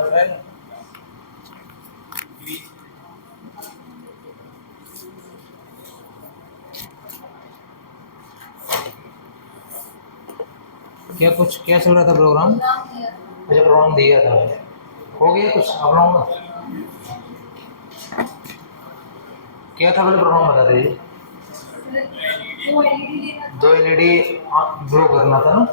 चल रहा है। क्या चल रहा था प्रोग्राम? अच्छा, प्रोग्राम दिया था, हो गया कुछ आप लोगों का? क्या था, पहले प्रोग्राम बता दीजिए। 2 एलईडी ग्लो करना था ना?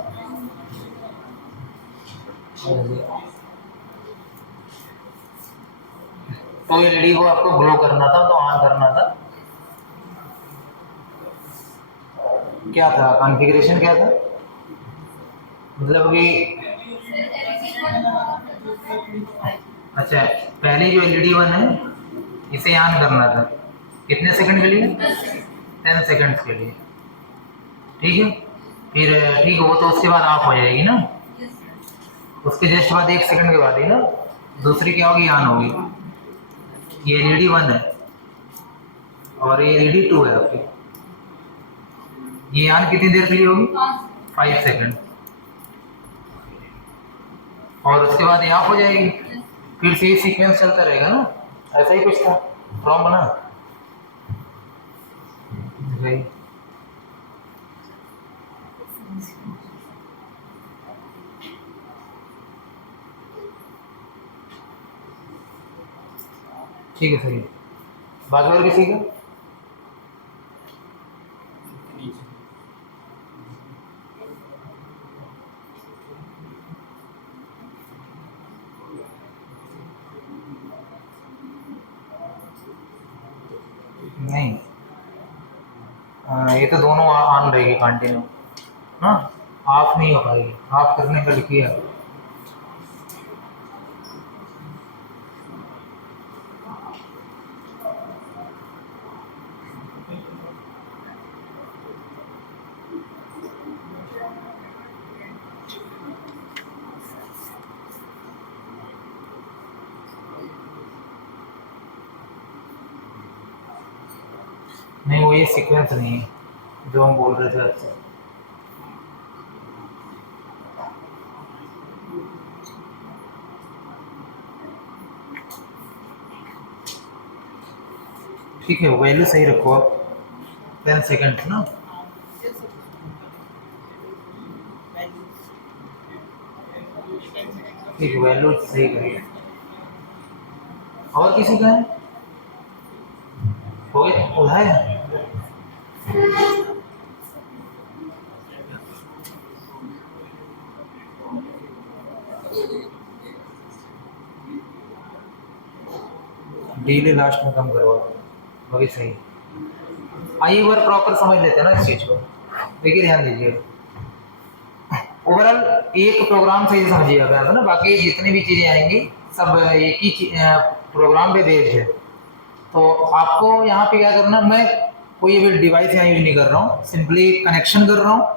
तो एलईडी को आपको ग्लो करना था, तो ऑन करना था। क्या था कॉन्फ़िगरेशन, क्या था मतलब कि? अच्छा, पहले जो एलईडी 1 है इसे ऑन करना था, कितने सेकंड के लिए? 10 सेकंड्स के लिए, ठीक है। फिर ठीक हो तो उसके बाद ऑफ हो जाएगी ना, उसके जस्ट बाद 1 सेकंड के बाद ही ना दूसरी क्या होगी, ऑन होगी। ये एलईडी 1 है और ये एलईडी 2 है आपकी। ये ऑन कितनी देर के लिए होगी? 5 सेकंड, और उसके बाद ये ऑफ हो जाएगी। फिर से ये सीक्वेंस चलता रहेगा ना, ऐसा ही कुछ था फ्रॉम बना जी। ठीक है, सही। बाकी और किसी का? नहीं, ये तो दोनों ऑन रहेगी कंटिन्यू, हाँ। ऑफ नहीं हो पाएगी, ऑफ करने का लिखिए। नहीं, वो ये सीक्वेंस नहीं है जो हम बोल रहे थे आपसे। ठीक है, वैल्यू सही रखो आप, 10 सेकंड ना। ठीक है, वैल्यू सही करिए। और किसी का है? हो गया, उठाया। डीले लास्ट में कम करवा, वही सही। आइए एक बार प्रॉपर समझ लेते हैं ना इस चीज़ को। देखिए, ध्यान दीजिए, ओवरऑल एक प्रोग्राम से ही समझिएगा ना, बाकी जितनी भी चीज़ें आएंगी सब एक ही प्रोग्राम पे बेस्ड है। तो आपको यहाँ पे क्या करना, मैं कोई भी डिवाइस यहाँ यूज नहीं कर रहा हूँ, सिंपली कनेक्शन कर रहा हूँ।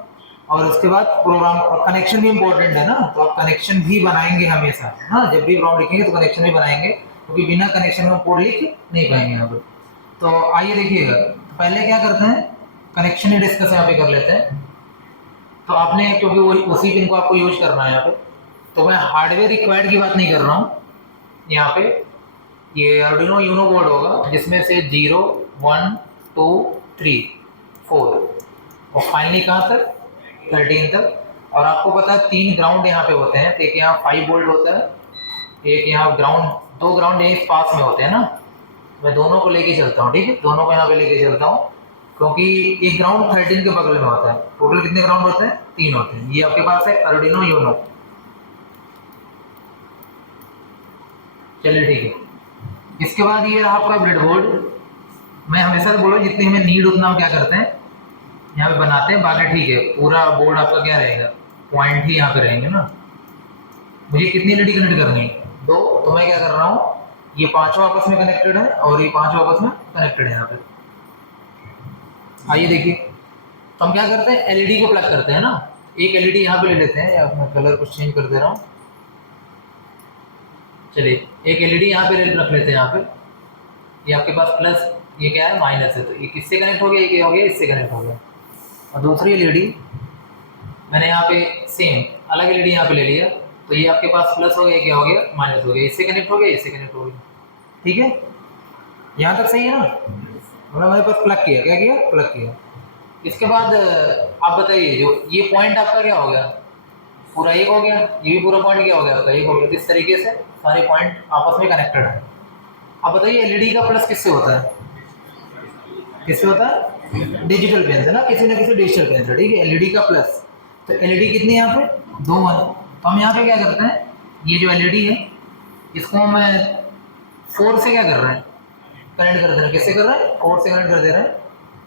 और उसके बाद प्रोग्राम, और कनेक्शन भी इम्पोर्टेंट है ना, तो आप कनेक्शन भी बनाएंगे हमेशा, हाँ। जब भी प्रोग्राम लिखेंगे तो कनेक्शन भी बनाएंगे, क्योंकि बिना कनेक्शन में कोड लिख नहीं पाएंगे यहाँ पे। तो आइए देखिएगा, पहले क्या करते हैं, कनेक्शन ही डिस्कस यहाँ पे कर लेते हैं। तो आपने, क्योंकि वो उसी पिन को आपको यूज करना है यहाँ पे, तो मैं हार्डवेयर रिक्वायर्ड की बात नहीं कर रहा हूँ यहाँ पे। ये आर्डिनो यूनो बोर्ड होगा जिसमें से 0 1 2 3 4 और फाइनली कहाँ तक, 13 तक। और आपको पता है 3 ग्राउंड यहाँ पे होते हैं, एक यहाँ 5 वोल्ट होता है, एक यहाँ ग्राउंड, 2 ग्राउंड यहीं पास में होते हैं ना। मैं दोनों को लेके चलता हूँ, ठीक है, दोनों को यहाँ पे लेके चलता हूँ, क्योंकि एक ग्राउंड 13 के बगल में होता है। टोटल कितने ग्राउंड होते हैं? 3 होते हैं। ये आपके पास है आर्डिनो यूनो, चलिए ठीक है। इसके बाद ये रहा आपका ब्रेडबोर्ड। मैं हमेशा बोल रहा हूँ जितनी हमें नीड उतना हम क्या करते हैं यहाँ पे बनाते हैं, बाकी ठीक है पूरा बोर्ड आपका क्या रहेगा, पॉइंट ही यहाँ पे रहेंगे ना। मुझे कितनी एलईडी कनेक्ट करनी है? 2। तो मैं क्या कर रहा हूँ, ये पांचों आपस में कनेक्टेड है और ये पांचों आपस में कनेक्टेड है यहाँ पे। आइए देखिए, तो हम क्या करते हैं, एलईडी को प्लग करते हैं ना। एक एलईडी यहाँ पे ले लेते हैं, या मैं कलर कुछ चेंज कर दे रहा हूँ। चलिए, एक एलईडी यहाँ पे रख लेते हैं, यहाँ पे ये आपके पास प्लस, ये क्या है, माइनस है, तो ये किससे कनेक्ट हो गया, ये हो गया, इससे कनेक्ट हो गया। और दूसरी एलईडी मैंने यहाँ पे सेम अलग एलईडी यहाँ पे ले लिया, तो ये आपके पास प्लस हो गया, क्या हो गया माइनस हो गया, इससे कनेक्ट हो गया, इससे कनेक्ट हो गया। ठीक है, यहाँ तक सही है ना। हमने हमारे पास प्लग किया, क्या किया, प्लग किया। इसके बाद आप बताइए, जो ये पॉइंट आपका क्या हो गया, पूरा एक हो गया, ये भी पूरा पॉइंट क्या हो गया आपका, एक हो गया। इस तरीके से सारे पॉइंट आपस में कनेक्टेड है। अब बताइए एलईडी का प्लस किससे होता है, किससे होता है, डिजिटल पेन से ना, किसी ना किसी डिजिटल पेन से। ठीक है, एलईडी का प्लस, तो एलईडी कितनी है यहाँ पे, 2 है। तो हम यहाँ पे क्या करते हैं, ये जो एलईडी है इसको हम 4 से क्या कर रहे हैं, कनेक्ट कर दे रहे हैं। किससे कर रहे हैं, 4 से कनेक्ट कर दे रहे हैं।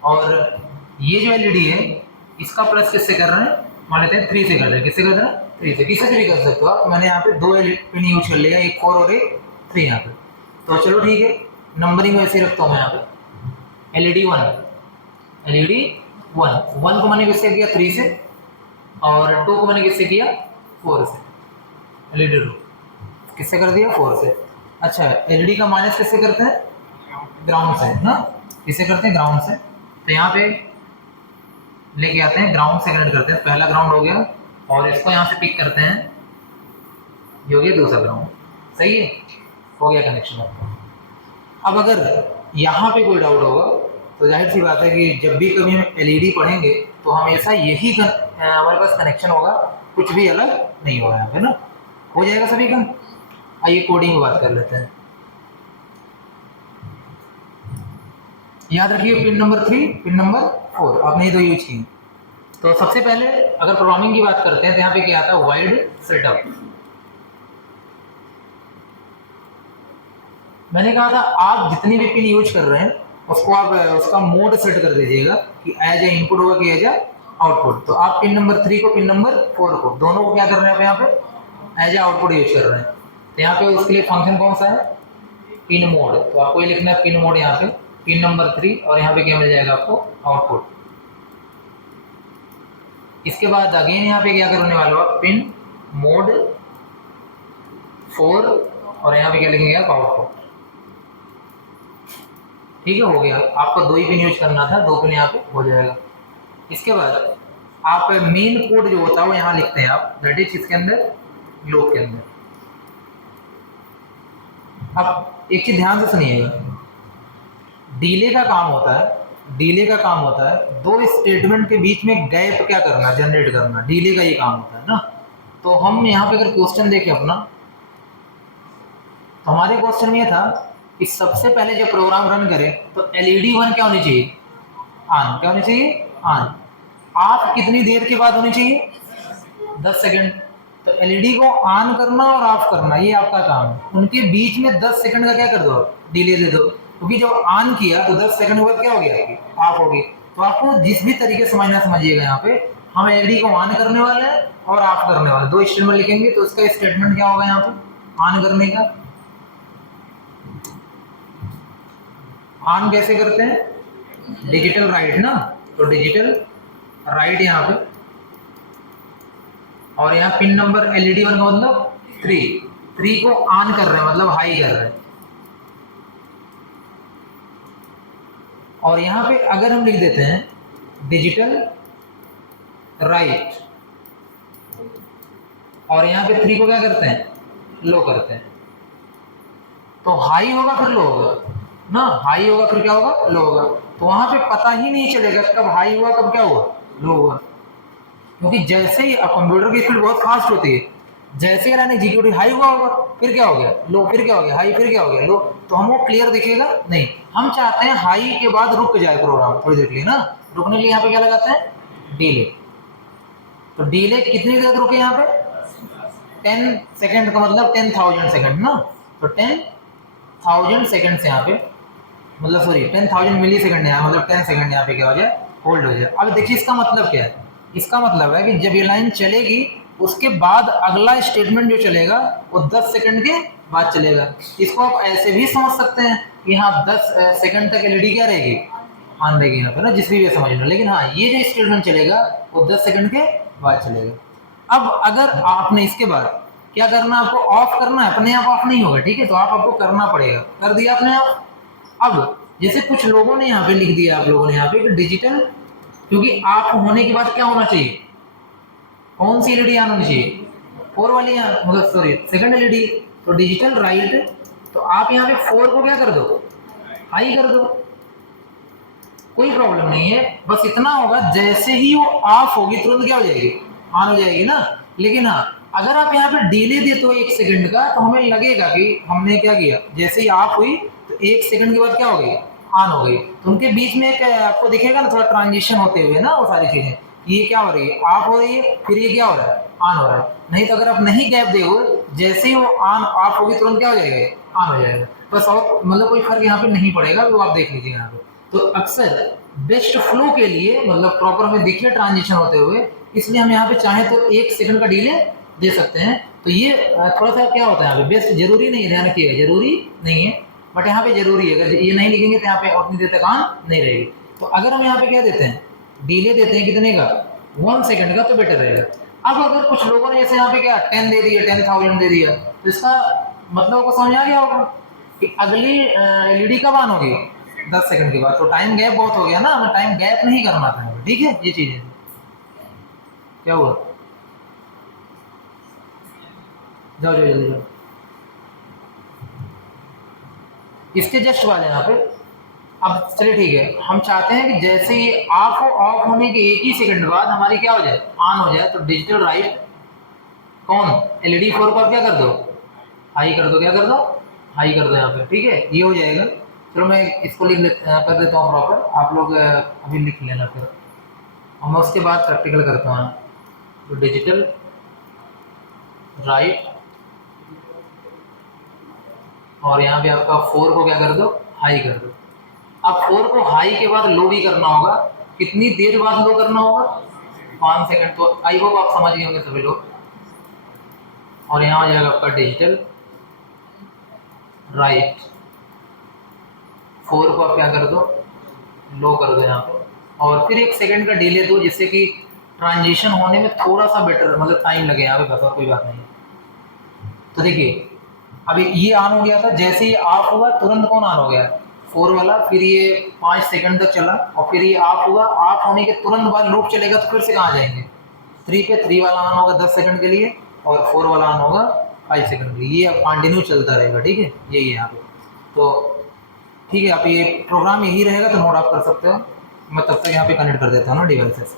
और ये जो एलईडी है इसका प्लस किससे कर रहे हैं, मान लेते हैं 3 से कर रहे हैं। किससे कर रहे हैं, 3 से। किसी से भी कर सकते हो आप, मैंने यहाँ पे 2 पिन यूज कर लिया, एक 4 और एक 3 यहाँ पे। तो चलो ठीक है, नंबरिंग वैसे ही रखता हूँ मैं यहाँ पे। एलईडी 1, एलईडी 1 को मैंने किससे किया, 3 से, और 2 को मैंने किससे किया, 4 से। एलईडी 2 किससे कर दिया, 4 से। अच्छा, एलईडी का माइनस किससे करते हैं, ग्राउंड से ना, किससे करते हैं, ग्राउंड से। तो यहाँ पे लेके आते हैं, ग्राउंड से कनेक्ट करते हैं। पहला ग्राउंड हो गया, और इसको यहाँ से पिक करते हैं, ये हो गया दूसरा ग्राउंड। सही है, हो गया कनेक्शन आपका। अब अगर यहाँ पे कोई डाउट होगा तो जाहिर सी बात है कि जब भी कभी हम एलईडी पढ़ेंगे तो हमेशा यही हमारे पास कनेक्शन होगा, कुछ भी अलग नहीं होगा यहाँ पे ना। हो जाएगा सभी का। आइए कोडिंग की बात कर लेते हैं। याद रखिए पिन नंबर 3, पिन नंबर 4 आपने ये 2 यूज की। तो सबसे पहले अगर प्रोग्रामिंग की बात करते हैं तो यहाँ पे क्या आता है, वाइड सेटअप। मैंने कहा था आप जितनी भी पिन यूज कर रहे हैं उसको आप उसका मोड सेट कर दीजिएगा कि एज ए इनपुट होगा कि एज ए आउटपुट। तो आप पिन नंबर 3 को, पिन नंबर 4 को, दोनों को क्या कर रहे हैं यहाँ पे, एज ए आउटपुट यूज कर रहे हैं। तो यहाँ पे उसके लिए फंक्शन कौन सा है, पिन मोड। तो आपको ये लिखना है पिन मोड यहाँ पे, पिन नंबर 3, और यहाँ पे क्या मिल जाएगा आपको, आउटपुट। इसके बाद अगेन यहाँ पे क्या करने वाले हो आप, पिन मोड 4, और यहाँ पे क्या लिखेंगे आप, आउटपुट। ठीक है, हो गया। आपको 2 ही पिन यूज करना था, 2 पिन यहाँ पे हो जाएगा। इसके बाद आप मेन कोड जो होता है वो यहाँ लिखते हैं आप, दैट इज इसके अंदर, लूप के अंदर। अब एक चीज ध्यान से सुनिएगा, डीले का काम होता है, डीले का काम होता है 2 स्टेटमेंट के बीच में गैप क्या करना, जनरेट करना, डीले का ये काम होता है ना। तो हम यहाँ पे अगर क्वेश्चन देखें अपना, तो हमारे क्वेश्चन में ये था कि सबसे पहले जब प्रोग्राम रन करें तो एलईडी 1 क्या होनी चाहिए, ऑन। क्या होनी चाहिए, ऑन। ऑफ कितनी देर के बाद होनी चाहिए, 10 सेकंड। तो एलईडी को ऑन करना और ऑफ करना ये आपका काम है। उनके बीच में 10 सेकंड का क्या कर दो, डिले दे दो, क्योंकि जब ऑन किया तो 10 सेकंड के बाद क्या हो गया, ऑफ हो गई। तो आपको जिस भी तरीके से समझिएगा, यहाँ पे हम एलईडी को ऑन करने वाले हैं और ऑफ करने वाले, 2 स्टेटमेंट लिखेंगे। तो इसका स्टेटमेंट क्या होगा यहाँ पे, ऑन करने का। ऑन कैसे करते हैं, डिजिटल राइट ना, तो डिजिटल राइट यहाँ पे, और यहाँ पिन नंबर एलईडी 1 का मतलब 3 को ऑन कर रहे हैं, मतलब हाई कर रहे हैं। और यहाँ पे अगर हम लिख देते हैं डिजिटल राइट, और यहाँ पे 3 को क्या करते हैं, लो करते हैं, तो हाई होगा फिर लो होगा ना, हाई होगा फिर क्या होगा, लो होगा। तो वहां पे पता ही नहीं चलेगा कब हाई हुआ कब क्या हुआ, लो हुआ। क्योंकि जैसे ही कंप्यूटर की स्पीड बहुत फास्ट होती है, जैसे ही रन एग्जीक्यूटिव हाई हुआ होगा, फिर क्या हो गया, लो, फिर क्या हो गया, हाई, फिर क्या हो गया, लो। तो हमको क्लियर दिखेगा नहीं। हम चाहते हैं हाई के बाद रुक जाए प्रोग्राम थोड़ी देर के लिए ना। रुकने के लिए यहाँ पे क्या लगाते हैं, डिले। तो डिले कितनी देर रुके यहाँ पे, 10 सेकंड का मतलब 10,000 सेकंड ना। तो 10,000 सेकंड से यहाँ पे, मतलब सॉरी 10,000 मिली सेकंड यहाँ, मतलब 10 सेकंड यहाँ पे क्या हो जाए, होल्ड हो जाए। अब देखिए इसका मतलब क्या है, इसका मतलब है कि जब ये लाइन चलेगी उसके बाद अगला स्टेटमेंट जो चलेगा वो 10 सेकंड के बाद चलेगा। इसको आप ऐसे भी समझ सकते हैं कि हाँ 10 सेकंड तक एलईडी क्या रहेगी, ऑन रहेगी यहाँ पे ना, जिस भी वे समझ लो। लेकिन हाँ ये जो स्टेटमेंट चलेगा वो 10 सेकंड के बाद चलेगा। अब अगर आपने इसके बाद क्या करना, आपको ऑफ करना है, अपने आप ऑफ नहीं होगा, ठीक है, तो आपको करना पड़ेगा। कर दिया आपने ऑफ। अब जैसे कुछ लोगों ने यहाँ पे लिख दिया, आप लोगों ने यहाँ पे डिजिटल, क्योंकि ऑफ होने के बाद क्या होना चाहिए, कौन सी एलईडी ऑन होनी चाहिए, 4 वाली यहाँ मतलब सॉरी सेकंड एलईडी, तो डिजिटल राइट, तो आप यहाँ पे 4 को क्या कर दो, हाई कर दो, कोई प्रॉब्लम नहीं है। बस इतना होगा जैसे ही वो ऑफ होगी तुरंत क्या हो जाएगी, ऑन हो जाएगी ना। लेकिन हाँ, अगर आप यहाँ पे डिले देते हो 1 सेकंड का तो हमें लगेगा कि हमने क्या किया, जैसे ही ऑफ हुई तो 1 सेकंड के बाद क्या हो गई, ऑन हो गई। तो उनके बीच में एक आपको दिखेगा ना थोड़ा ट्रांजिशन होते हुए ना, वो सारी चीजें, ये क्या हो रही है, ऑफ हो रही है, फिर ये क्या हो रहा है, ऑन हो रहा है। नहीं तो अगर आप नहीं गैप दोगे, जैसे ही वो ऑन ऑफ होगी तुरंत क्या हो जाएगा, ऑन हो जाएगा। बस और मतलब कोई फर्क यहाँ पे नहीं पड़ेगा, वो आप देख लीजिए यहाँ पे। तो अक्सर बेस्ट फ्लो के लिए मतलब प्रॉपर हमें दिखे ट्रांजिशन होते हुए, इसलिए हम यहाँ पे चाहे तो 1 सेकंड का डिले दे सकते हैं। तो ये थोड़ा सा क्या होता है यहाँ पे, बेस्ट जरूरी नहीं है, ध्यान रखिएगा जरूरी नहीं है, बट यहाँ पे जरूरी है। अगर ये नहीं लिखेंगे तो यहाँ पे उतनी देर तक ऑन नहीं रहेगी। तो अगर हम यहाँ पे क्या देते हैं, डिले देते हैं कितने का, 1 सेकंड का, तो बेटर रहेगा। अब अगर कुछ लोगों ने जैसे यहाँ पे क्या 10 दे दिया, 10,000 दे दिया, तो इसका मतलब को समझ आ गया होगा कि अगली एलईडी कब ऑन होगी, 10 सेकंड के बाद। तो टाइम गैप बहुत हो गया ना, हमें टाइम गैप नहीं करना था, ठीक है। ये चीजें क्या हुआ, जाओ जाओ जल्दी जाओ, इसके जस्ट वाले यहाँ पे। अब चलिए ठीक है, हम चाहते हैं कि जैसे ही ऑफ हो, ऑफ होने के 1 ही सेकंड बाद हमारी क्या हो जाए, ऑन हो जाए। तो डिजिटल राइट कौन, एलईडी 4 को आप क्या कर दो, हाई कर दो, क्या कर दो, हाई कर दो यहाँ पे, ठीक है, ये हो जाएगा। चलो मैं इसको कर देता हूँ प्रॉपर, आप लोग अभी लिख लेना फिर, और मैं उसके बाद प्रैक्टिकल करता हूँ। तो डिजिटल राइट, और यहाँ पे आपका 4 को क्या कर दो, हाई कर दो। अब 4 को हाई के बाद लो भी करना होगा, कितनी देर बाद लो करना होगा, 5 सेकंड। तो आई होप आप समझ गए होंगे सभी लोग। और यहाँ आ जाएगा आपका डिजिटल राइट, 4 को आप क्या कर दो, लो कर दो यहाँ पे, और फिर 1 सेकंड का डिले दो, जिससे कि ट्रांजिशन होने में थोड़ा सा बेटर मतलब टाइम लगे यहाँ पे, बस और कोई बात नहीं। तो देखिए अभी ये ऑन हो गया था, जैसे ही ऑफ हुआ तुरंत कौन ऑन हो गया, 4 वाला। फिर ये 5 सेकंड तक चला, और फिर ये ऑफ हुआ, ऑफ होने के तुरंत बाद लूप चलेगा, तो फिर से कहाँ जाएंगे, 3 पे। 3 वाला ऑन होगा 10 सेकंड के लिए, और 4 वाला ऑन होगा 5 सेकंड के लिए। ये अब कंटिन्यू चलता रहेगा, ठीक है, यही है यहाँ पे। तो ठीक है, आप ये प्रोग्राम यही रहेगा, तो नोट आप कर सकते हो। मैं तब तक यहाँ पे कनेक्ट कर देता हूँ ना डिवाइसेस।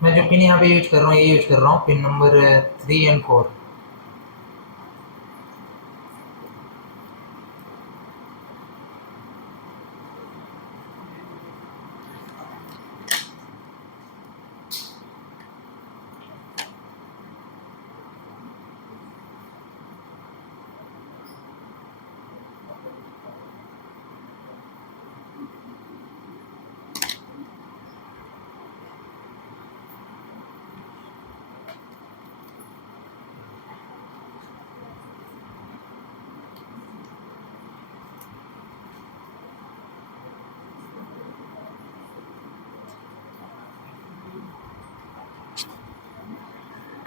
मैं जो पिन यहाँ पे यूज कर रहा हूँ, ये यूज कर रहा हूँ पिन नंबर 3 और 4।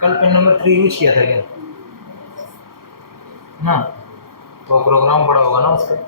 कल पिन नंबर 3 यूज किया था क्या ना? तो प्रोग्राम पड़ा होगा ना उसका।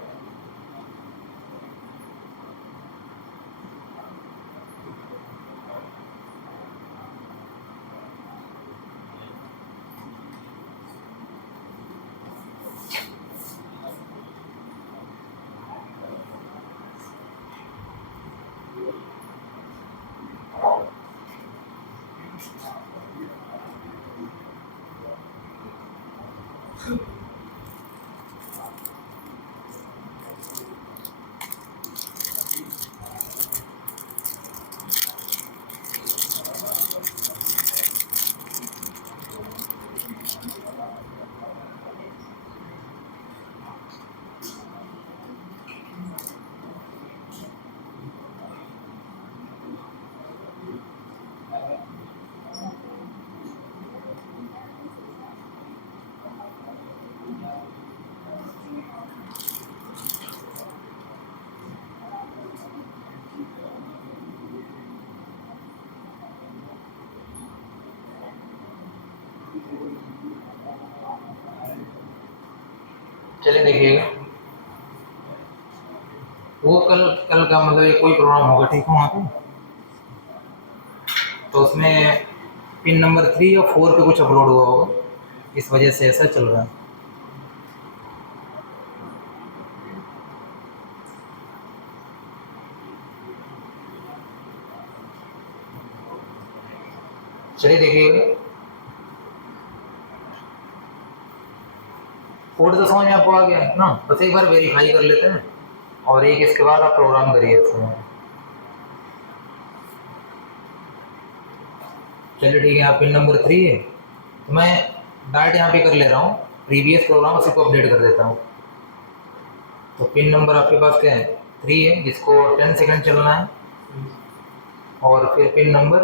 चलिए देखिएगा, वो कल कल का मतलब ये कोई प्रोग्राम होगा, ठीक है, वहाँ पे तो उसमें पिन नंबर 3 और 4 पे कुछ अपलोड हुआ होगा, इस वजह से ऐसा चल रहा है। चलिए देखिएगा, कोड तो समझ में आपको आ गया है ना? बस एक बार वेरीफाई कर लेते हैं और एक इसके बाद आप प्रोग्राम करिए इसमें। चलिए ठीक है, यहाँ पिन नंबर 3 है, तो मैं डायरेक्ट यहाँ पे कर ले रहा हूँ, प्रीवियस प्रोग्राम उसी को अपडेट कर देता हूँ। तो पिन नंबर आपके पास क्या है, 3 है, जिसको 10 सेकंड चलना है, और फिर पिन नंबर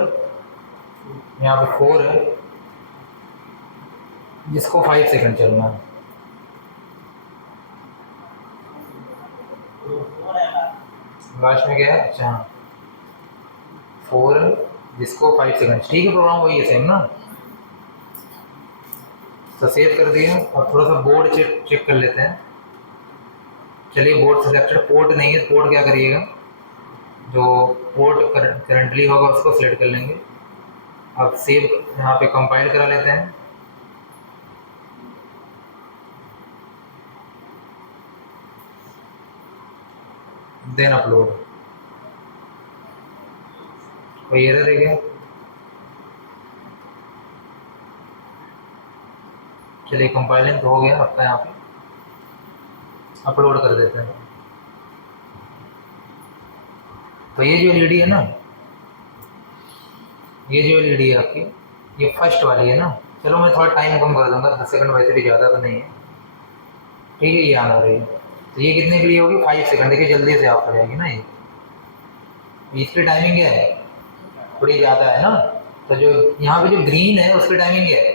यहाँ पे 4 है, जिसको 5 सेकंड चलना है। लास्ट में क्या है, अच्छा 4 जिसको 5 सेकंड, ठीक है, प्रोग्राम वही है सेम ना। तो सेव कर दिए और थोड़ा सा बोर्ड चेक कर लेते हैं। चलिए, बोर्ड सिलेक्टेड, पोर्ट नहीं है, पोर्ट क्या करिएगा, जो पोर्ट करंटली होगा उसको सिलेक्ट कर लेंगे। अब सेव यहाँ पे कंपाइल करा लेते हैं। देन अपलोड, कोई एरर है क्या? चलिए, कंपाइलिंग तो हो गया आपका, यहाँ पे अपलोड कर देते हैं। तो ये जो एलईडी है ना, ये जो एलईडी है आपकी, ये फर्स्ट वाली है ना। चलो मैं थोड़ा टाइम कम कर दूंगा, 10 सेकंड, वैसे भी ज़्यादा तो नहीं है, ठीक है, ये आना रही है। तो ये कितने के लिए होगी, 5 सेकंड, देखिए जल्दी से ऑफ हो जाएगी ना ये। इसकी टाइमिंग क्या है, थोड़ी ज़्यादा है ना। तो जो यहाँ पे जो ग्रीन है उसकी टाइमिंग क्या है,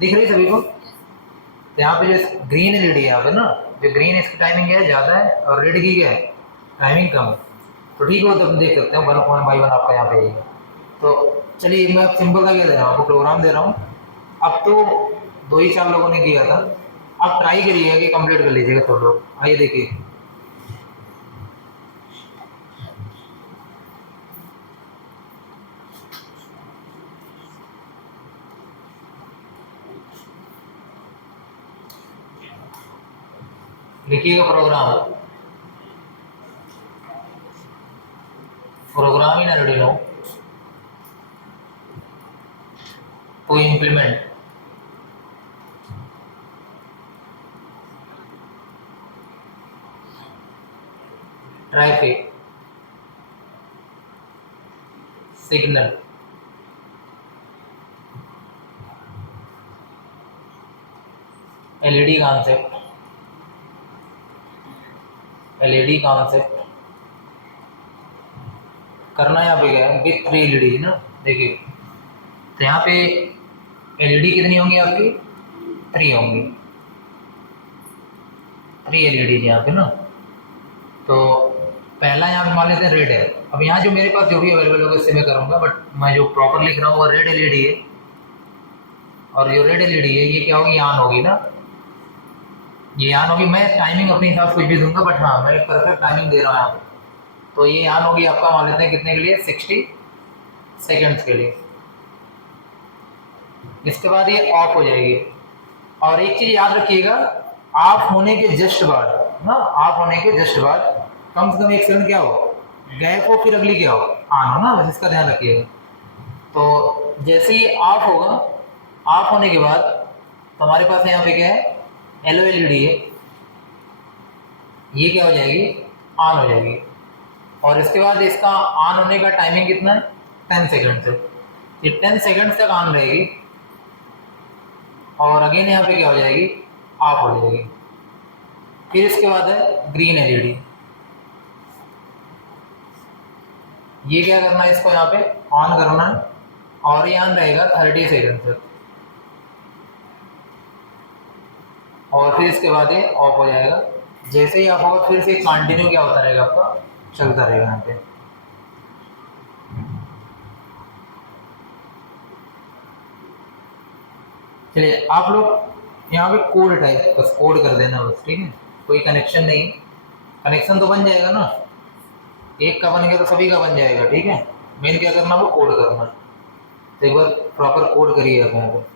दिख रही है सभी को? तो यहाँ पे जो ग्रीन एलईडी है यहाँ पे ना, जो ग्रीन है इसकी टाइमिंग क्या है, ज़्यादा है, और रेड की क्या है, टाइमिंग कम है। तो ठीक है, तो हम देख सकते हैं 1 बाई 1 आपका यहाँ पे है। तो चलिए, मैं सिंपल सा क्या दे रहा हूँ आपको, प्रोग्राम दे रहा हूँ। अब तो 2 ही 4 लोगों ने किया था, आप ट्राई करिएगा कि कंप्लीट कर लीजिएगा तो लोग। आइए देखिए, लिखिएगा program, program in Arduino to implement traffic signal LED concept, LED concept करना। यहाँ पे क्या है, विथ 3 एलईडी ना, देखिए। तो यहाँ पे एलईडी कितनी होंगी आपकी, 3 होंगी, 3 एलईडी यहाँ पे ना। तो पहला यहाँ पे मान लेते हैं रेड है। अब यहाँ जो मेरे पास जो भी अवेलेबल होगा इससे मैं करूँगा, बट मैं जो प्रॉपर लिख रहा हूँ वो रेड एलईडी है। और जो रेड एलईडी है ये क्या होगी, ऑन होगी ना, ये ऑन होगी। मैं टाइमिंग अपने हिसाब से कुछ भी दूंगा, बट हाँ मैं परफेक्ट टाइमिंग दे रहा हूँ यहाँ पे। तो ये ऑन होगी आपका, मान लेते हैं कितने के लिए, 60 सेकेंड्स के लिए। इसके बाद ये ऑफ हो जाएगी। और एक चीज याद रखिएगा, ऑफ होने के जस्ट बाद ना, ऑफ होने के जस्ट बाद कम से कम 1 सेकंड क्या हो, गैप हो, फिर अगली क्या हो, ऑन हो ना, बस इसका ध्यान रखिएगा। तो जैसे ही ऑफ होगा, ऑफ होने के बाद तो हमारे पास यहाँ पे क्या है, येलो एलईडी है, ये क्या हो जाएगी, ऑन हो जाएगी। और इसके बाद इसका ऑन होने का टाइमिंग कितना है, 10 सेकंड से, ये 10 सेकंड तक ऑन रहेगी। और अगेन यहाँ पे क्या हो जाएगी, ऑफ हो जाएगी। फिर इसके बाद है ग्रीन एलईडी, ये क्या करना है, इसको यहाँ पे ऑन करना है और ये ऑन रहेगा 30 सेकंड तक। और फिर इसके बाद ये ऑफ हो जाएगा। जैसे ही ऑफ होगा फिर से कंटिन्यू क्या होता रहेगा, आपका चलता रहेगा यहाँ पे। चलिए आप लोग यहाँ पे कोड टाइप बस कोड कर देना बस, ठीक है, कोई कनेक्शन नहीं, कनेक्शन तो बन जाएगा ना, एक का बन गया तो सभी का बन जाएगा, ठीक है। मेन क्या करना, वो कोड करना। तो एक बार प्रॉपर कोड करिए आप यहाँ पे।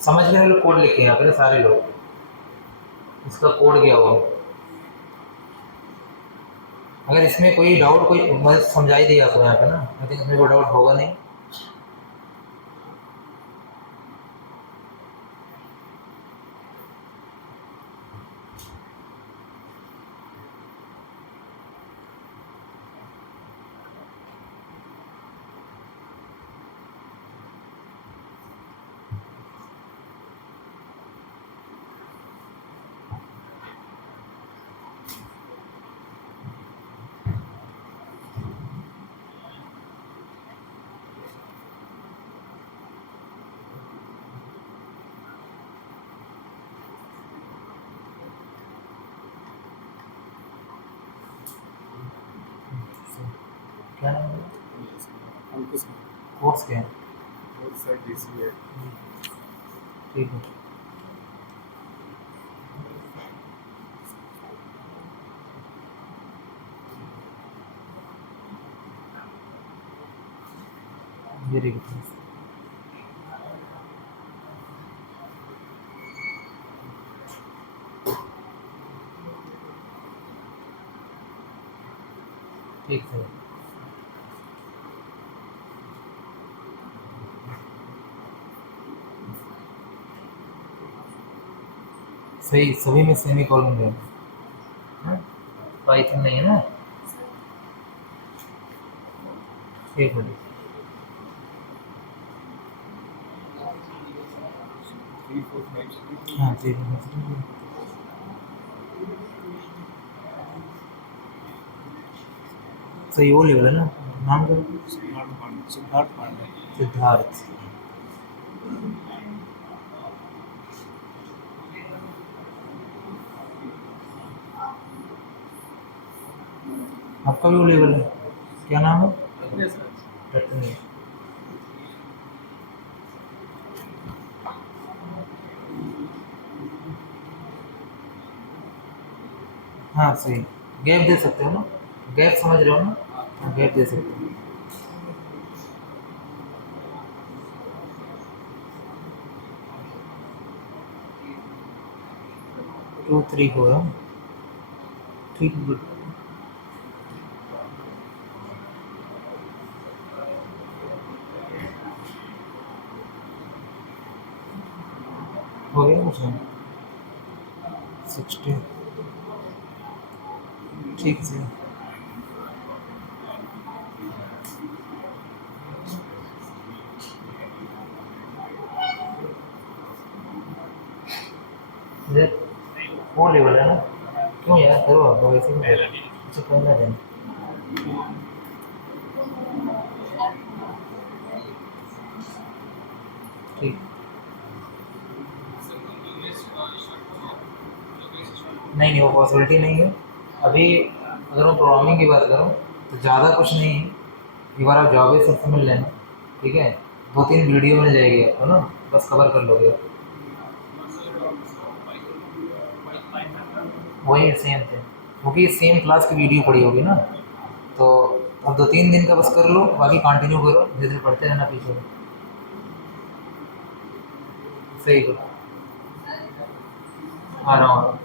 समझने वाले कोड लिखे हैं यहाँ पे ना सारे लोग, इसका कोड क्या होगा। अगर इसमें कोई डाउट, कोई मैं समझा ही दिया आपको यहाँ पे ना, आई थिंक इसमें कोई डाउट होगा नहीं। क्या नाम है, कोर्स क्या है, ठीक है। Very good. ठीक है, सही, सभी में सेमी कॉलम है, पाइथन नहीं है ना, एक मिनट। हाँ ठीक है, सही वो लेवल है ना, नाम क्या, सिद्धार्थ। आपका भी वो लेवल है, क्या नाम है, रत्नी। हाँ सही, गैप दे सकते हो ना, गैप समझ रहे हो ना, गैप दे सकते हो। टू थ्री फोर, ठीक है गुड। हो गया कुछ नहीं, 60, ठीक से। ये वो लेवल है ना, क्यों यार करो आप लोग ऐसे ही करो, कुछ करना है। ठीक, नहीं नहीं वो पॉसिबिलिटी नहीं है अभी। अगर मैं प्रोग्रामिंग की बात करूँ तो ज़्यादा कुछ नहीं है, एक बार आप जावा सबसे मिल लेना, ठीक है, 2-3 वीडियो मिल जाएगी आपको ना, बस कवर कर लोगे आप। वही सेम थे, क्योंकि सेम क्लास की वीडियो पड़ी होगी ना, तो अब 2-3 दिन का बस कर लो, बाकी कंटिन्यू करो, धीरे धीरे पढ़ते रहना पीछे। सही करो, आ रहा हूँ,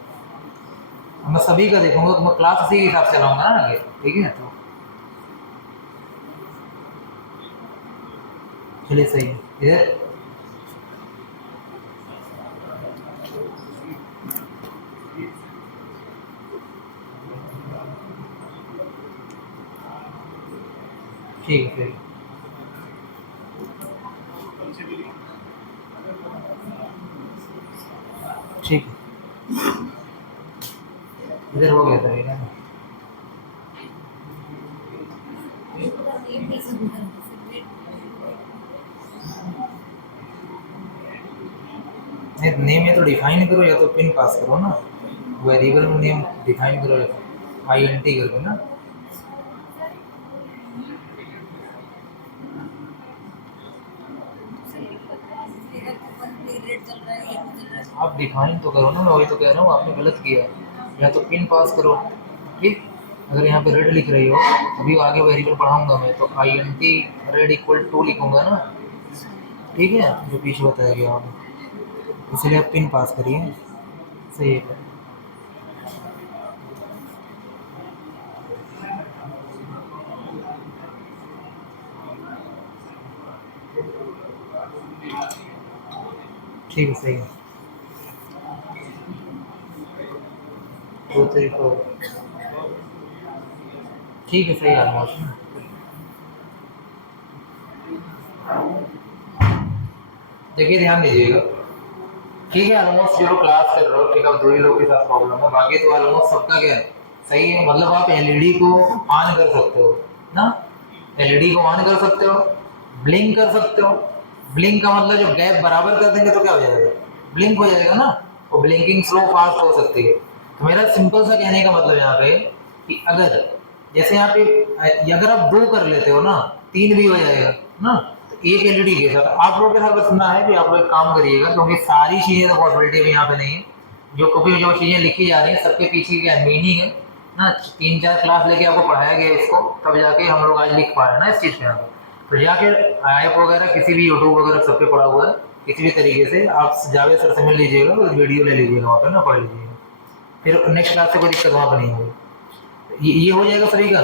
मैं सभी का देखूंगा, तो मैं क्लास उसी के हिसाब से लाऊंगा ना आगे, ठीक है। तो चलिए सही है इधर। ठीक है फिर, ठीक है, इधर हो गया था ना। नेम या तो डिफाइन करो या तो पिन पास करो ना, वेरिएबल में नेम डिफाइन करो या तो आई एन टी करके ना। आप डिफाइन तो करो ना, मैं वही तो कह रहा हूँ, आपने गलत किया, या तो पिन पास करो, ठीक। अगर यहाँ पे रेड लिख रही हो, अभी आगे वेरिएबल पढ़ाऊंगा मैं, तो I N T red equal to लिखूंगा ना, ठीक है, जो पीछे बताया गया आपने, इसलिए आप पिन पास करिए, सही है। ठीक है सही है, 2 3 4, ठीक है सही है ऑलमोस्ट। देखिए ध्यान दीजिएगा, ठीक है, ऑलमोस्ट जो लोग क्लास कर रहे हो, ठीक है, अब 2 ही लोग के साथ प्रॉब्लम है, बाकी तो ऑलमोस्ट सबका क्या है, सही है। मतलब आप एलईडी को ऑन कर सकते हो ना, एलईडी को ऑन कर सकते हो, ब्लिंक कर सकते हो। ब्लिंक का मतलब जो गैप बराबर कर देंगे तो क्या हो जाएगा, ब्लिंक हो जाएगा ना, वो ब्लिंकिंग स्लो फास्ट हो सकती है। तो मेरा सिंपल सा कहने का मतलब यहाँ पे कि अगर जैसे यहाँ पे अगर आप 2 कर लेते हो ना, 3 भी हो जाएगा ना, तो एक एलईडी के साथ आप लोगों के साथ बस इतना है कि आप लोग एक काम करिएगा, क्योंकि सारी चीज़ें तो पॉसिबिलिटी अभी यहाँ पे नहीं है, जो क्योंकि जो चीज़ें लिखी जा रही हैं सबके पीछे क्या मीनिंग है ना, 3-4 क्लास लेके आपको पढ़ाया गया इसको, तब जाके हम लोग आज लिख पा रहे हैं ना इस चीज़ पे यहाँ पे। तो जाके ऐप वगैरह किसी भी यूट्यूब वगैरह सब पे पड़ा हुआ है, किसी भी तरीके से आप जावेद सर से मिल लीजिएगा, तो वीडियो ले लीजिएगा वहाँ पे ना, पढ़ लीजिएगा, फिर नेक्स्ट क्लास से कोई दिक्कत वहाँ पर नहीं होगी। ये हो जाएगा सभी का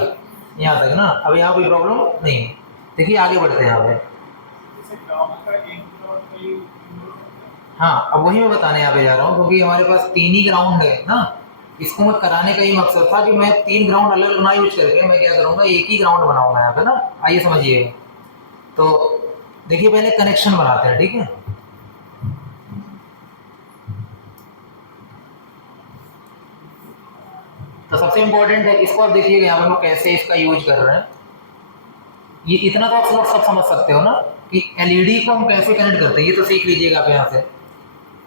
यहाँ तक ना, अब यहाँ कोई प्रॉब्लम नहीं है। देखिए आगे बढ़ते हैं यहाँ पे। हाँ अब वही मैं बताने यहाँ पे जा रहा हूँ, क्योंकि हमारे पास 3 ही ग्राउंड है ना, इसको मैं कराने का ही मकसद था कि मैं 3 ग्राउंड अलग अलग ना यूज करके मैं क्या करूँगा, एक ही ग्राउंड बनाऊंगा यहाँ पे ना। आइए समझिए, तो देखिए पहले कनेक्शन बनाते हैं, ठीक है। तो सबसे इम्पोर्टेंट है, इसको आप देखिएगा यहाँ पे हम लोग कैसे इसका यूज कर रहे हैं। ये इतना तो आप लोग सब समझ सकते हो ना कि एलईडी को हम कैसे कनेक्ट करते हैं, ये तो सीख लीजिएगा आप यहाँ से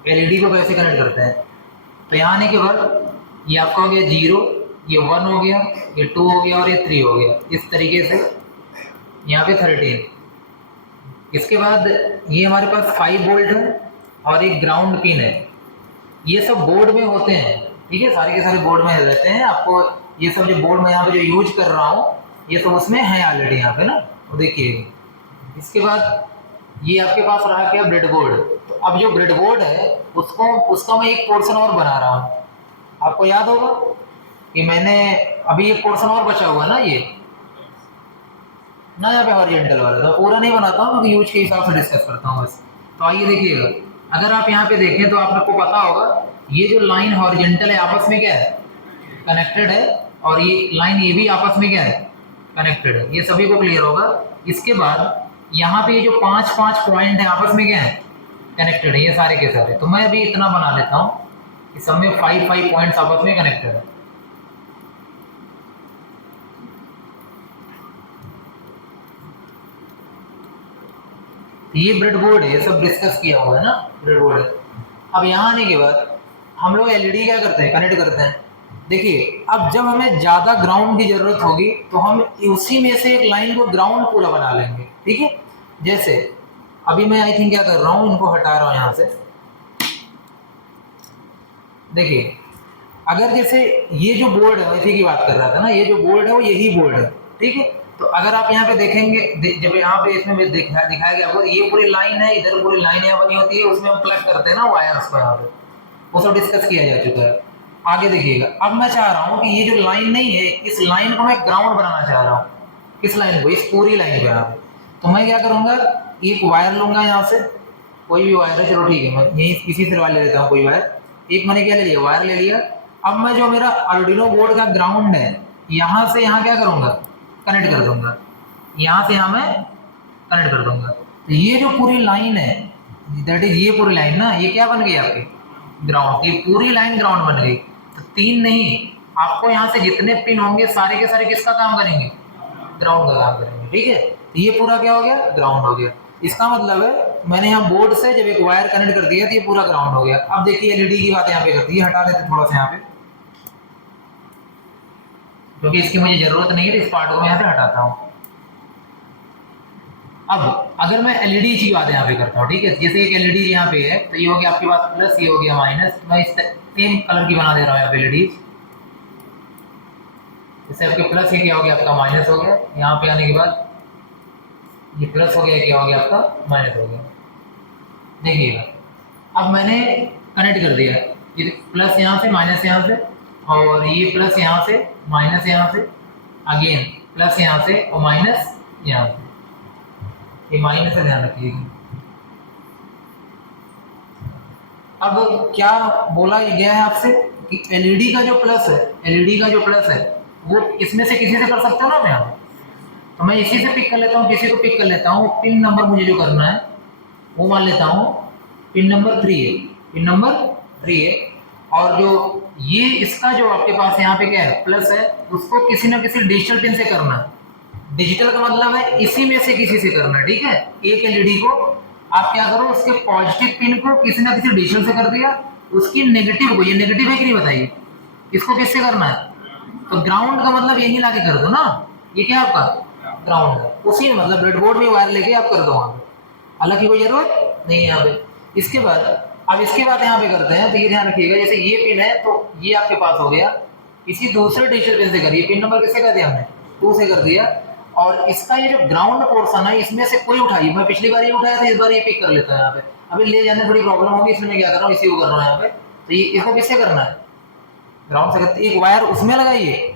एलईडी को कैसे कनेक्ट करते हैं। तो यहाँ आने के बाद ये आपका हो गया 0, ये 1 हो गया, ये 2 हो गया और ये 3 हो गया, इस तरीके से यहाँ पे 13। इसके बाद ये हमारे पास 5 वोल्ट है और एक ग्राउंड पिन है। ये सब बोर्ड में होते हैं, ठीक है, सारे के सारे बोर्ड में रहते हैं। आपको ये सब जो बोर्ड में यहाँ पे जो यूज कर रहा हूँ ये सब उसमें है ऑलरेडी यहाँ पे ना, तो देखिए। इसके बाद ये आपके पास रहा क्या, ब्रेडबोर्ड। तो अब जो ब्रेडबोर्ड है उसका मैं एक पोर्शन और बना रहा हूँ। आपको याद होगा कि मैंने अभी एक पोर्शन और बचा हुआ ना, ये ना यहाँ पे हॉरिजॉन्टल वाला, तो पूरा नहीं बनाता हूँ, यूज के हिसाब से डिस्कस करता हूँ बस। तो आइए देखिएगा, अगर आप यहाँ पे देखें तो आपको पता होगा ये जो लाइन हॉरिजॉन्टल है आपस में क्या है, कनेक्टेड है, और ये लाइन ये भी आपस में क्या है, कनेक्टेड है। ये सभी को क्लियर होगा। इसके बाद यहाँ पे ये जो 5 पॉइंट है आपस में क्या है, कनेक्टेड है, ये सारे के सारे। तो मैं अभी इतना बना लेता हूँ कि सब में 5 पॉइंट्स आपस में कनेक्टेड है। ये ब्रेडबोर्ड है, सब डिस्कस किया हुआ है ना, ब्रेडबोर्ड है। अब यहाँ आने के बाद हम लोग एलईडी क्या करते हैं, कनेक्ट करते हैं। देखिए अब जब हमें ज़्यादा ग्राउंड की ज़रूरत होगी तो हम उसी में से एक लाइन को ग्राउंड पूरा बना लेंगे, ठीक है। जैसे अभी मैं आई थिंक क्या कर रहा हूँ, इनको हटा रहा हूँ यहाँ से। देखिए अगर जैसे ये जो बोर्ड है, इसी की बात कर रहा था ना, ये जो बोर्ड है वो यही बोर्ड है, ठीक है। तो अगर आप यहाँ पे देखेंगे, जब यहाँ पे इसमें दिखाया गया आपको, ये पूरी लाइन है, इधर पूरी लाइन यहाँ बनी होती है, उसमें हम प्लग करते हैं ना वायर्स को, यहाँ पे वो सब डिस्कस किया जा चुका है। आगे देखिएगा, अब मैं चाह रहा हूँ कि ये जो लाइन नहीं है, इस लाइन को मैं ग्राउंड बनाना चाह रहा हूँ। किस लाइन को, इस पूरी लाइन को यहाँ पे। तो मैं क्या करूँगा, एक वायर लूंगा यहाँ से, कोई भी वायर है, चलो ठीक है, मैं यही इसी से वायर ले लेता हूँ कोई वायर। एक मैंने क्या ले लिया, वायर ले लिया। अब मैं जो मेरा आर्डिनो बोर्ड का ग्राउंड है, यहाँ से यहाँ क्या करूँगा, कनेक्ट कर दूंगा। यहाँ से यहाँ मैं कनेक्ट कर दूंगा। तो ये जो पूरी लाइन है, दैट इज ये पूरी लाइन ना, ये क्या बन गई आपकी, ग्राउंड। ये पूरी लाइन ग्राउंड बन गई। तो 3 नहीं, आपको यहाँ से जितने पिन होंगे सारे के सारे किसका काम करेंगे, ग्राउंड का काम करेंगे, ठीक है। तो ये पूरा क्या हो गया, ग्राउंड हो गया। इसका मतलब है मैंने यहाँ बोर्ड से जब एक वायर कनेक्ट कर दिया तो ये पूरा ग्राउंड हो गया। अब देखिए एलईडी की बात यहाँ पे करती है, हटा देते थोड़ा सा यहाँ पे, क्योंकि इसकी मुझे जरूरत नहीं है, तो इस पार्ट को मैं यहाँ से हटाता हूँ। अब अगर मैं एलईडी की बात यहाँ पे करता हूँ, ठीक है, जैसे एक एलईडी यहाँ पे है, तो ये हो गया आपके पास प्लस, ये हो गया माइनस। मैं इस सेम कलर की बना दे रहा हूँ यहाँ पे एलईडी। जैसे आपके प्लस, ये क्या हो गया आपका माइनस हो गया। यहाँ पे आने के बाद ये प्लस हो गया, क्या हो गया आपका माइनस हो गया। देखिएगा अब मैंने कनेक्ट कर दिया, ये प्लस यहाँ से, माइनस यहाँ से, और ये प्लस यहाँ से, माइनस यहाँ से, अगेन प्लस यहाँ से और माइनस यहाँ से। ये माइनस से ध्यान रखिएगा। अब क्या बोला गया है आपसे कि एलईडी का जो प्लस है, एलईडी का जो प्लस है वो इसमें से किसी से कर सकते हो ना, मैं तो मैं इसी से पिक कर लेता हूँ, किसी को पिक कर लेता हूँ। पिन नंबर मुझे जो करना है वो मान लेता हूँ पिन नंबर 3 है, पिन नंबर 3 है। और जो ये इसका जो आपके पास यहाँ पे क्या है, प्लस है, उसको किसी ना किसी डिजिटल पिन से करना है। डिजिटल का मतलब है इसी में से किसी से करना है, ठीक है। एक एलईडी को आप क्या करो, उसके पॉजिटिव पिन को किसी ना किसी डिजिटल से कर दिया, उसकी नेगेटिव को, ये नेगेटिव है कि नहीं बताइए, इसको किससे करना है, तो ग्राउंड का मतलब यही लाके कर दो ना, ये क्या आपका ग्राउंड है। उसी में मतलब ब्रेडबोर्ड में वायर लेके आप कर दो वहाँ पे, अलग की कोई जरूरत नहीं है यहाँ पे। इसके बाद अब इसके बाद यहाँ पे करते हैं, तो ये ध्यान रखिएगा, जैसे ये पिन है तो ये आपके पास हो गया, इसी दूसरे डिजिटल पिन से करिए। पिन नंबर किससे कर दिया हमने, 2 से कर दिया। और इसका ये जो ग्राउंड पोर्शन है इसमें से कोई उठाइए, मैं पिछली बार ये उठाया था, इस बार ये पिक कर लेता है यहाँ पे। अभी ले जाने थोड़ी प्रॉब्लम होगी, इसमें मैं क्या कर रहा हूँ, इसी को कर रहा हूँ यहाँ पे। तो ये इसको किससे करना है, ग्राउंड से करते। एक वायर उसमें लगाइए,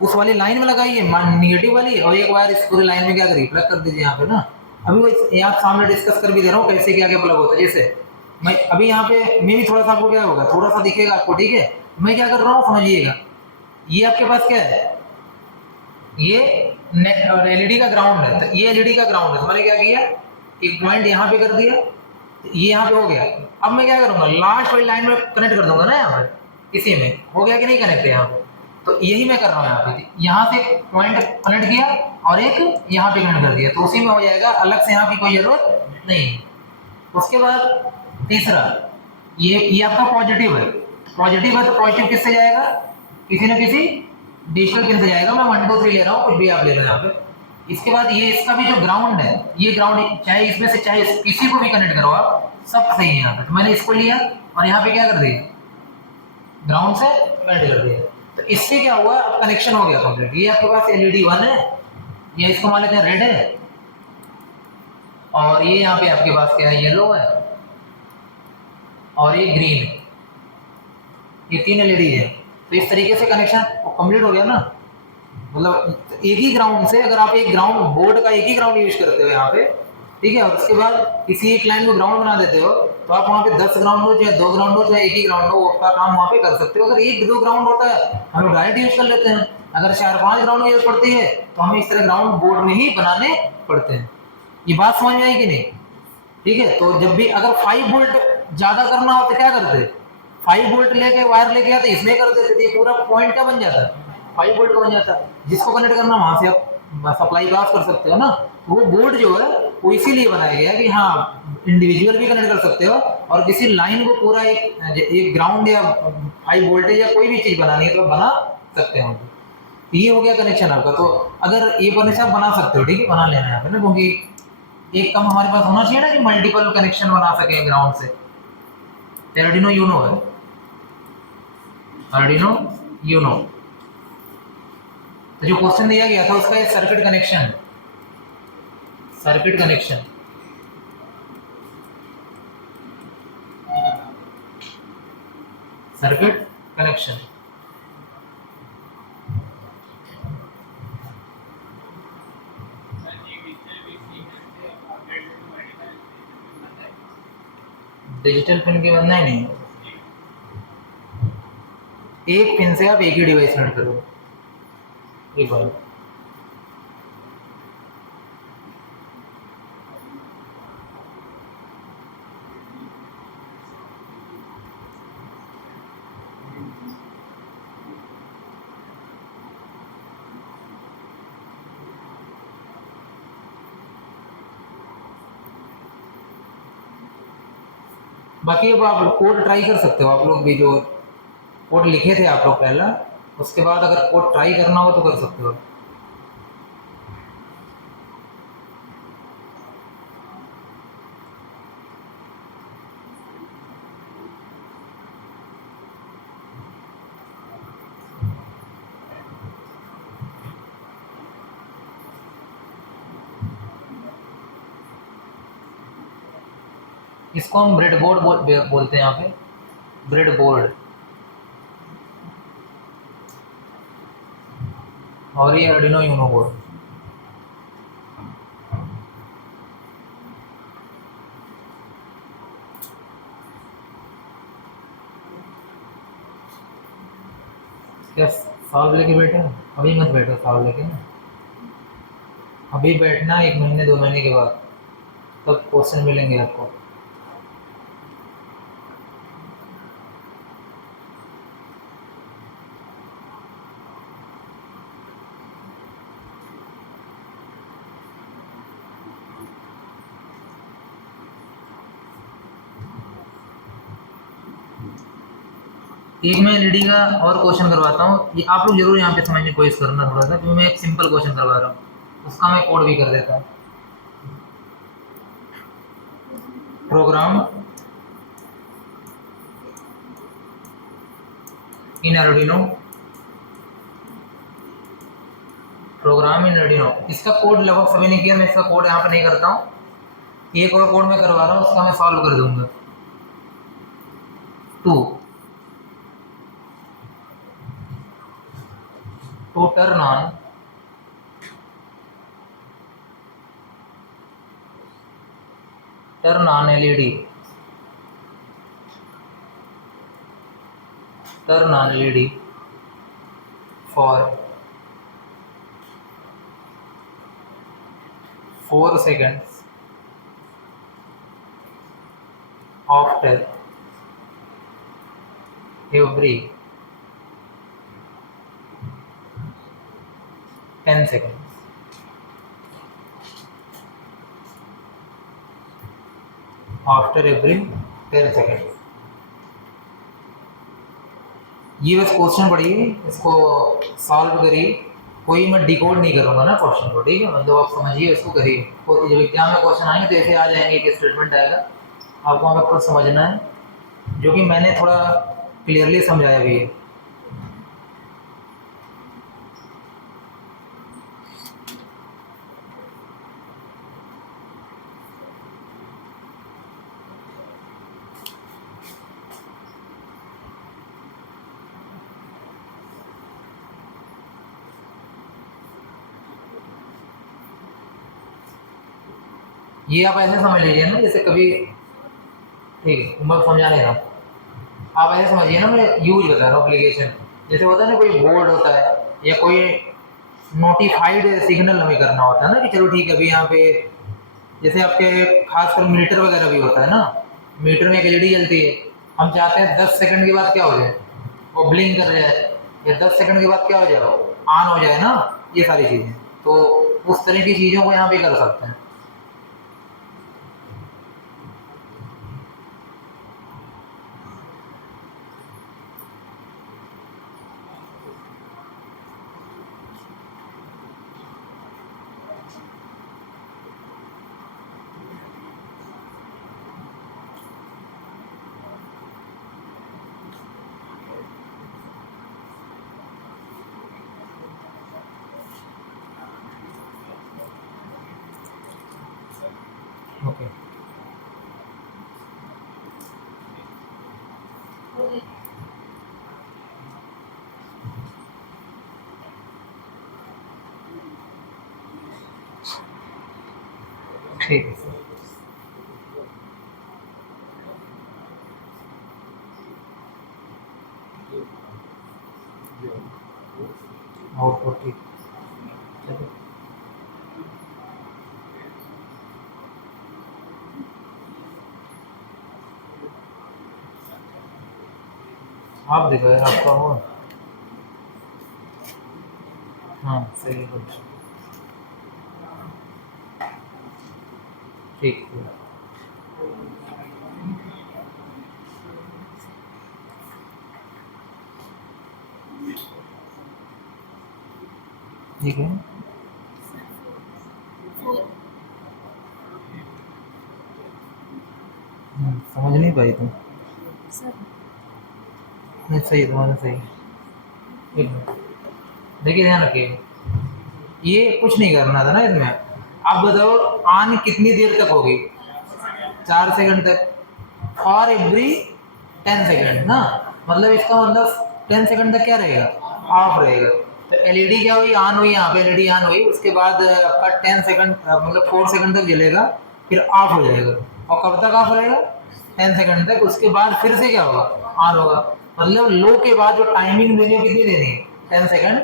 उस वाली लाइन में लगाइए निगेटिव वाली, और एक वायर इस पूरी लाइन में क्या करिए, प्लग कर दीजिए यहाँ पे ना। अभी वो यहाँ सामने डिस्कस कर भी दे रहा हूँ कैसे क्या क्या प्लग होता है। जैसे मैं अभी यहाँ पे मैं भी थोड़ा सा, आपको क्या होगा, थोड़ा सा दिखेगा आपको, ठीक है। मैं क्या कर रहा हूँ समझिएगा, ये आपके पास क्या है, ये एलईडी का ग्राउंड है, तो ये एलईडी का ग्राउंड है। तो मैंने क्या किया, एक पॉइंट यहाँ पे कर दिया, ये यहाँ पे हो गया। अब मैं क्या करूँगा, लास्ट वाली लाइन में कनेक्ट कर दूंगा ना, यहाँ पे इसी में हो गया कि नहीं कनेक्ट यहाँ पे। तो यही मैं कर रहा हूँ यहाँ पे, यहाँ से पॉइंट कनेक्ट किया और एक यहाँ पे कनेक्ट कर दिया, तो उसी में हो जाएगा, अलग से यहाँ की कोई जरूरत नहीं। उसके बाद तीसरा, ये आपका पॉजिटिव है, पॉजिटिव है तो पॉजिटिव किससे जाएगा, किसी न किसी डिजिटल पिन से जाएगा। मैं 1 2 3 ले रहा हूँ, कुछ भी आप ले रहे हैं यहाँ पे। इसके बाद ये इसका भी जो ग्राउंड है, ये ग्राउंड चाहे इसमें से चाहे किसी को भी कनेक्ट करो आप, सब सही है यहाँ पे। तो मैंने इसको लिया और यहाँ पे क्या कर दिया, ग्राउंड से कनेक्ट कर दिया। तो इससे क्या हुआ, अब कनेक्शन हो गया कंप्लीट। ये आपके पास एलईडी 1 है, ये इसको मान लेते हैं रेड है, और ये यहाँ पे आपके पास क्या है, येलो है, और ये ग्रीन है। ये 3 एलईडी है। तो इस तरीके से कनेक्शन कंप्लीट हो गया ना। मतलब एक ही ग्राउंड से, अगर आप एक ग्राउंड बोर्ड का एक ही ग्राउंड यूज करते हो यहाँ पे, ठीक है, और उसके बाद किसी एक लाइन को ग्राउंड बना देते हो, तो आप वहाँ पे 10 ग्राउंड हो, चाहे 2 ग्राउंड हो, चाहे एक ही ग्राउंड हो, उसका काम वहाँ पे कर सकते हो। अगर 1-2 ग्राउंड होता है हम लोग डायरेक्ट यूज कर लेते हैं। अगर 4-5 ग्राउंड की जरूरत पड़ती है तो हमें इस तरह ग्राउंड बोर्ड में ही बनाने पड़ते हैं। ये बात समझ में आई कि नहीं? ठीक है। तो जब भी अगर 5 वोल्ट ज्यादा करना हो तो क्या करते, 5 वोल्ट लेके वायर लेके आते, इसमें कर देते थे, पूरा पॉइंट क्या बन जाता है, 5 वोल्ट का बन जाता है। जिसको कनेक्ट करना वहां से आप सप्लाई पास कर सकते हो ना। वो बोर्ड जो है वो इसीलिए बनाया गया है कि हाँ इंडिविजुअल भी कनेक्ट कर सकते हो, और किसी लाइन को पूरा एक ग्राउंड या 5 वोल्टेज या कोई भी चीज बनानी है तो बना सकते हो। ये हो गया कनेक्शन आपका। तो अगर ये कनेक्शन आप बना सकते हो, ठीक है, बना लेना है यहाँ पे ना, क्योंकि एक कम हमारे पास होना चाहिए ना कि मल्टीपल कनेक्शन बना सके ग्राउंड से। आर्डिनो यूनो है, आर्डिनो यूनो। तो जो क्वेश्चन दिया गया था उसका ये circuit connection, circuit connection, circuit connection. Digital pin के बनना ही नहीं है, एक पिन से आप एक ही डिवाइस कनेक्ट करो। एक बार बाकी अब आप कोड ट्राई कर सकते हो, आप लोग भी जो कोड लिखे थे आप लोग पहला, उसके बाद अगर कोड ट्राई करना हो तो कर सकते हो। इसको हम ब्रेडबोर्ड बोलते हैं यहाँ पे, ब्रेडबोर्ड। और ये आर्डिनो यूनो बोर्ड। क्या सॉल्व लेके बैठे हो? अभी मत बैठो सॉल्व लेके ना, अभी बैठना 1 महीने 2 महीने के बाद, तब क्वेश्चन मिलेंगे आपको। एक मैं एलईडी का और क्वेश्चन करवाता हूँ, ये आप लोग जरूर यहाँ पे समझने की कोशिश करना थोड़ा सा, क्योंकि मैं एक सिंपल क्वेश्चन करवा रहा हूँ, उसका मैं कोड भी कर देता हूँ। Programme in Arduino, programme in Arduino. इसका कोड लगभग सभी ने किया, मैं इसका कोड यहाँ पे नहीं करता हूँ। एक और कोड मैं करवा रहा हूँ, उसका मैं सॉल्व कर दूंगा। 2 to turn on LED, turn on LED for 4 seconds after every 10 seconds. After every 10 seconds. ये बस क्वेश्चन पढ़िए, इसको सॉल्व करिए कोई मैं डिकोड नहीं करूँगा ना क्वेश्चन को, ठीक है, मतलब आप समझिए उसको करिए। तो जब एग्जाम में क्वेश्चन आएंगे तो ऐसे आ जाएंगे कि स्टेटमेंट आएगा, आपको वहाँ पर खुद समझना है, जो कि मैंने थोड़ा क्लियरली समझाया भी है। ये आप ऐसे समझ लीजिए ना, जैसे कभी, ठीक है मैं समझा नहीं रहा, आप ऐसे समझिए ना, मैं यूज बता रहा हूँ एप्लीकेशन। जैसे होता है ना, कोई बोर्ड होता है या कोई नोटिफाइड सिग्नल हमें करना होता है ना, कि चलो ठीक है अभी यहाँ पे, जैसे आपके खासकर मीटर वगैरह भी होता है ना, मीटर में एक एलईडी जलती है, हम चाहते हैं 10 सेकंड के बाद क्या हो जाए, वो ब्लिंक कर जाए, या 10 सेकंड के बाद क्या हो जाए, ऑन हो जाए ना, ये सारी चीज़ें। तो उस तरह की चीज़ों को यहाँ पे कर सकते हैं। ओके, ठीक है। आउटपुट ठीक, चलिए। आप देखो यार, आपका हो। हाँ सही है, कुछ ठीक है। ठीक है, समझ नहीं पाई तुम। नहीं सही है, तुम्हारा सही है। एक मिनट, देखिए ध्यान रखिए, ये कुछ नहीं करना था ना इसमें। आप बताओ ऑन कितनी देर तक होगी, 4 सेकंड तक, फॉर एवरी 10 सेकंड ना, मतलब इसका मतलब 10 सेकंड तक क्या रहेगा, ऑफ रहेगा। तो एलईडी क्या हुई, ऑन हुई, यहाँ पे एलईडी ऑन हुई, उसके बाद आपका 10 सेकंड मतलब 4 सेकंड तक जलेगा, फिर ऑफ हो जाएगा। और कब तक ऑफ रहेगा, 10 सेकंड तक, उसके बाद फिर से क्या होगा, ऑन होगा। मतलब लो के बाद जो टाइमिंग देनी है कितनी देनी है, 10 सेकंड।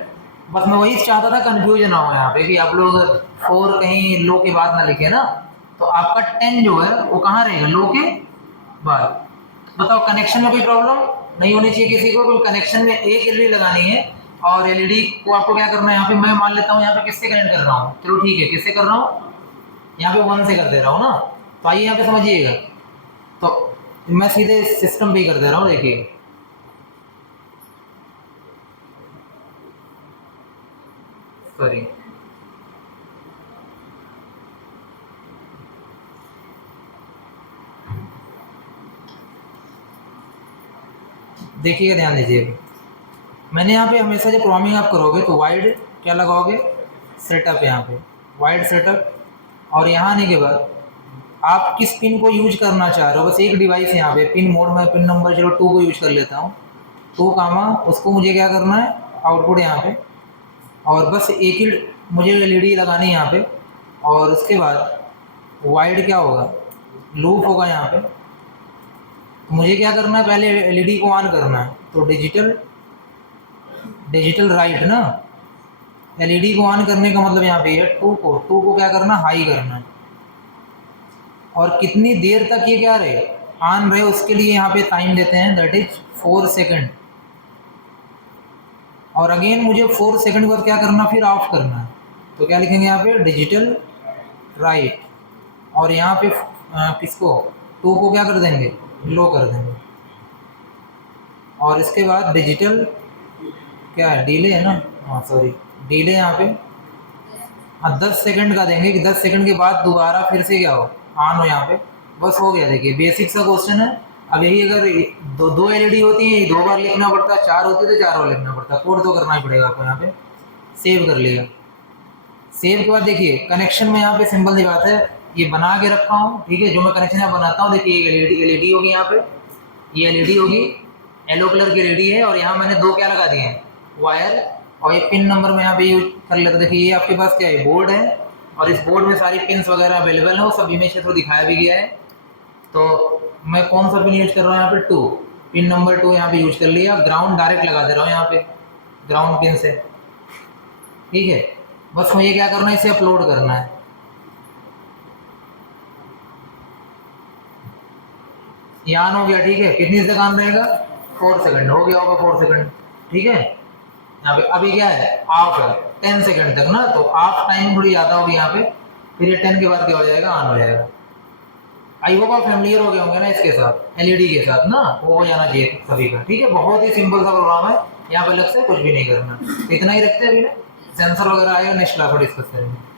बस मैं वही चाहता था कंफ्यूजन ना हो यहाँ पे, कि आप लोग 4 कहीं लो के बाद ना लिखे ना। तो आपका 10 जो है वो कहाँ रहेगा, लो के बाद। बताओ कनेक्शन में कोई प्रॉब्लम नहीं होनी चाहिए किसी को, कोई कनेक्शन में एक एलईडी लगानी है, और एलईडी को आपको क्या करना है, यहाँ पे मैं मान लेता हूँ यहाँ पे किससे कनेक्ट कर रहा हूँ, चलो ठीक है किससे कर रहा हूँ, यहाँ पे 1 से कर दे रहा हूँ ना। तो आइए यहाँ पे समझिएगा, तो मैं सीधे सिस्टम पे ही कर दे रहा हूँ, देखिए। सॉरी, देखिएगा, ध्यान दीजिएगा। मैंने यहाँ पे हमेशा जब प्रोग्रामिंग आप करोगे तो वाइड क्या लगाओगे, सेटअप, यहाँ पे वाइड सेटअप। और यहाँ आने के बाद आप किस पिन को यूज करना चाह रहे हो, बस एक डिवाइस है यहाँ पे, पिन मोड में पिन नंबर चलो 2 को यूज कर लेता हूँ। 2 कामा उसको मुझे क्या करना है, आउटपुट यहाँ पे, और बस एक ही मुझे एलईडी लगानी है यहाँ पे। और उसके बाद वाइड क्या होगा, लूप होगा यहाँ पे। तो मुझे क्या करना है, पहले एलईडी को ऑन करना है, तो डिजिटल डिजिटल राइट ना, एलईडी को ऑन करने का मतलब यहाँ पे है 2 को क्या करना, हाई करना है। और कितनी देर तक ये क्या रहे, ऑन रहे, उसके लिए यहाँ पे टाइम देते हैं, दैट इज 4 सेकंड। और अगेन मुझे 4 सेकंड बाद क्या करना, फिर ऑफ करना है। तो क्या लिखेंगे यहाँ पे, डिजिटल राइट। और यहाँ पे किसको, 2 को क्या कर देंगे, लो कर देंगे। और इसके बाद डिजिटल क्या है, डिले है ना, हाँ सॉरी, डिले यहाँ पे, हाँ 10 सेकंड का देंगे कि 10 सेकंड के बाद दोबारा फिर से क्या हो, ऑन हो यहाँ पे, बस हो गया। देखिए बेसिक सा क्वेश्चन है। अब यही अगर दो एलईडी होती है, 2 बार लिखना पड़ता है, 4 होती है तो 4 बार लिखना पड़ता है, कोड तो करना ही पड़ेगा आपको। यहाँ पे सेव कर लिया। सेव के बाद देखिए कनेक्शन में यहाँ पे सिंपल सी बात है, ये बना के रखा हूँ, ठीक है। जो मैं कनेक्शन यहाँ बनाता हूँ, देखिए एलईडी होगी यहाँ पे, ये एलईडी होगी, येलो कलर की एलईडी है, और यहाँ मैंने 2 क्या लगा दिए हैं, वायर, और ये पिन नंबर में यहाँ पे यूज कर लेते। देखिए ये आपके पास क्या है, बोर्ड है, और इस बोर्ड में सारी पिन्स वगैरह अवेलेबल है, वो सब इमेज के थ्रू दिखाया भी गया है। तो मैं कौन सा पिन यूज कर रहा हूँ यहाँ पे, 2, पिन नंबर 2 यहाँ पे यूज कर लिया। ग्राउंड डायरेक्ट लगा दे रहा हूँ यहाँ पे ग्राउंड पिन से, ठीक है। बस मुझे क्या करना है, इसे अपलोड करना है। यहाँ हो गया, ठीक है। कितनी सेकंड ऑन रहेगा, 4 सेकंड हो गया होगा, 4 सेकंड, ठीक है। यहाँ पे अभी क्या है, ऑफ है 10 सेकंड तक ना, तो ऑफ टाइम थोड़ी ज़्यादा होगी यहाँ पे, फिर ये 10 के बाद क्या हो जाएगा, ऑन हो जाएगा। आई होप आप फैमिलियर हो गए होंगे ना इसके साथ, एलईडी के साथ ना, वो हो जाना चाहिए सभी का, ठीक है। बहुत ही सिंपल सा प्रोग्राम है, यहाँ पे अलग से कुछ भी नहीं करना। इतना ही रखते हैं अभी ना, सेंसर वगैरह आएगा नेक्स्ट क्लास में डिस्कस करेंगे।